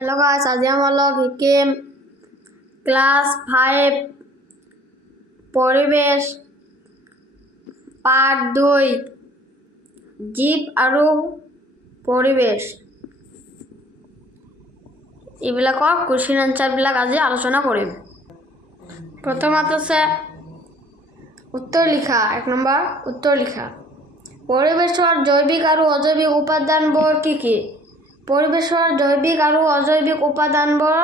Hello guys, আজি আমি অলপ শিকিম ক্লাস 5 পৰিবেশ পাৰ্ট 2 জীৱ আৰু পৰিবেশ ইবিলাকৰ কোৱেশ্চন আনসাৰ বিলাক আজি আলোচনা কৰিম। প্ৰথমত আছে উত্তৰ লিখা। 1 নম্বৰ উত্তৰ লিখা। পৰিবেশৰ জৈৱিক আৰু অজৈৱিক উপাদানবোৰ কি কি? পৰিবেশৰ জৈৱিক আৰু অজৈৱিক উপাদানবোৰ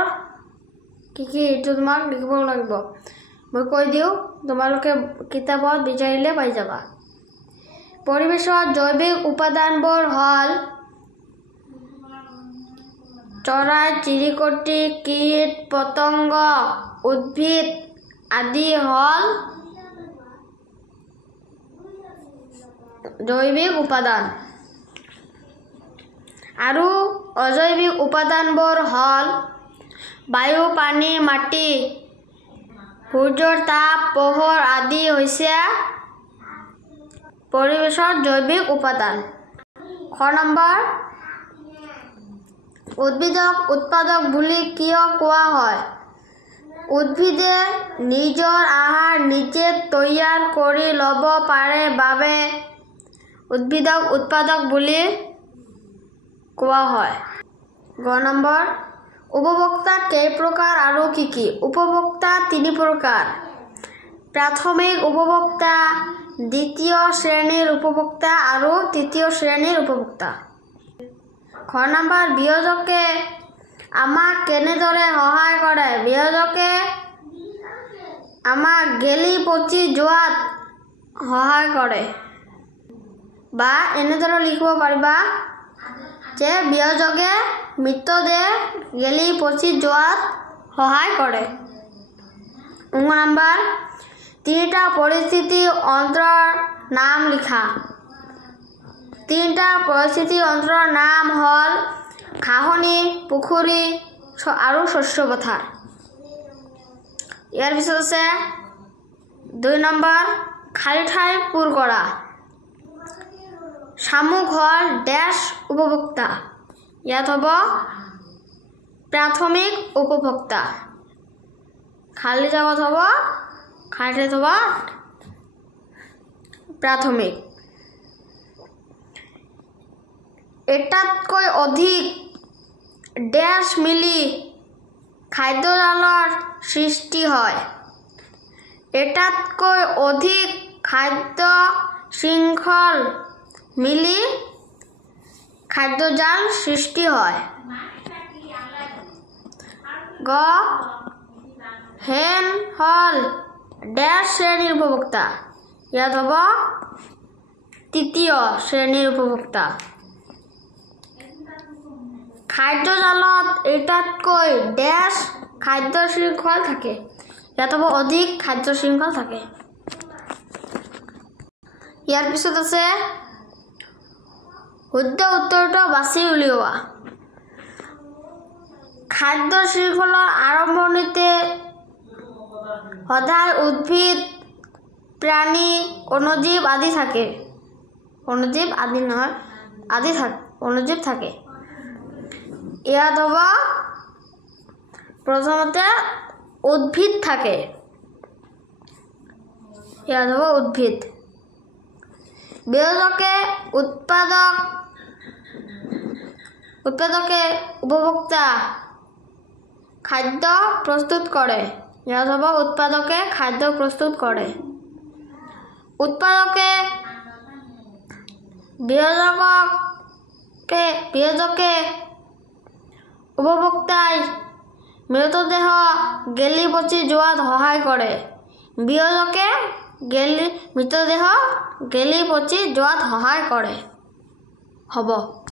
কি কি এইটো তোমাক লিখিব লাগিব। মই কৈ দিও, তোমালোকে কিতাপত বিচাৰিলে পাই যাবা। পৰিবেশৰ জৈৱিক উপাদানবোৰ হল চৰাই চিৰিকটি কীট পতংগ উদ্ভিদ আদি হল জৈৱিক উপাদান। আৰু অজৈৱিক উপাদানবোৰ হল বায়ু পানী মাটি সূৰ্যৰ তাপ পোহৰ আদি হৈছে পৰিবেশৰ জৈৱিক উপাদান। 6 নম্বৰ উদ্ভিদক উৎপাদক বুলি কিয় কোৱা হয়? উদ্ভিদে নিজৰ আহাৰ নিজে তৈয়াৰ কৰি ল'ব পাৰে বাবে উদ্ভিদক উৎপাদক বুলি কোৱা হয়। 9 নম্বৰ উপভোক্তা কেই প্ৰকাৰ আৰু কি কি? উপভোক্তা 3 প্ৰকাৰ। প্ৰাথমিক উপভোক্তা, দ্বিতীয় শ্ৰেণীৰ উপভোক্তা আৰু তৃতীয় শ্ৰেণীৰ উপভোক্তা। 6 নম্বৰ বিয়োজকে আমাক কেনেদৰে সহায় কৰে? বিয়োজকে আমাক গেলি পচি যোৱাত সহায় কৰে। বা এনেদৰে লিখিব পাৰিবা যে বিয়োজকে মৃতদেহ গেলি পচি যোৱাত সহায় কৰে। 9 নম্বৰ 3টা পৰিস্থিতি অন্ত্ৰৰ নাম লিখা। 3টা পৰিস্থিতি অন্ত্ৰৰ নাম হল ঘাঁহনি, পুখুৰী আৰু শস্য পথাৰ। ইয়াৰ পিছত আছে 2 নম্বৰ খালী ঠাই পূৰ কৰা। শামুক হল ডেশ উপভোক্তা। ইয়াত হ'ব প্ৰাথমিক উপভোক্তা। খালী ঠাইত হ'ব প্ৰাথমিক। এটাতকৈ অধিক ডেশ মিলি খাদ্যজালৰ সৃষ্টি হয়। এটাতকৈ অধিক খাদ্য শৃংখল মিলি খাদ্যজাল সৃষ্টি হয়। গ হেন হল ডেশ শ্ৰেণীৰ উপভোক্তা। ইয়াত হ'ব তৃতীয় শ্ৰেণীৰ উপভোক্তা। খাদ্যজালত এটাতকৈ ডেশ খাদ্য শৃংখল থাকে। ইয়াত হ'ব অধিক খাদ্য শৃংখল থাকে। ইয়াৰ পিছত আছে শুদ্ধ উত্তৰটো বাছি উলিওৱা। খাদ্য শৃংখলৰ আৰম্ভণিতে সদায় উদ্ভিদ প্ৰাণী অণুজীৱ আদি থাকে। অণুজীৱ থাকে। ইয়াত হ'ব প্ৰথমতে উদ্ভিদ থাকে। ইয়াত হ'ব উদ্ভিদ। বিয়োজকে উৎপাদকে উপভোক্তা খাদ্য প্ৰস্তুত কৰে। ইয়াত হ'ব উৎপাদকে খাদ্য প্ৰস্তুত কৰে। উৎপাদকে বিয়োজকে উপভোক্তাই মৃতদেহ গেলি পচি যোৱাত সহায় কৰে। বিয়োজকে মৃতদেহ গেলি পচি যোৱাত সহায় কৰে। হ'ব।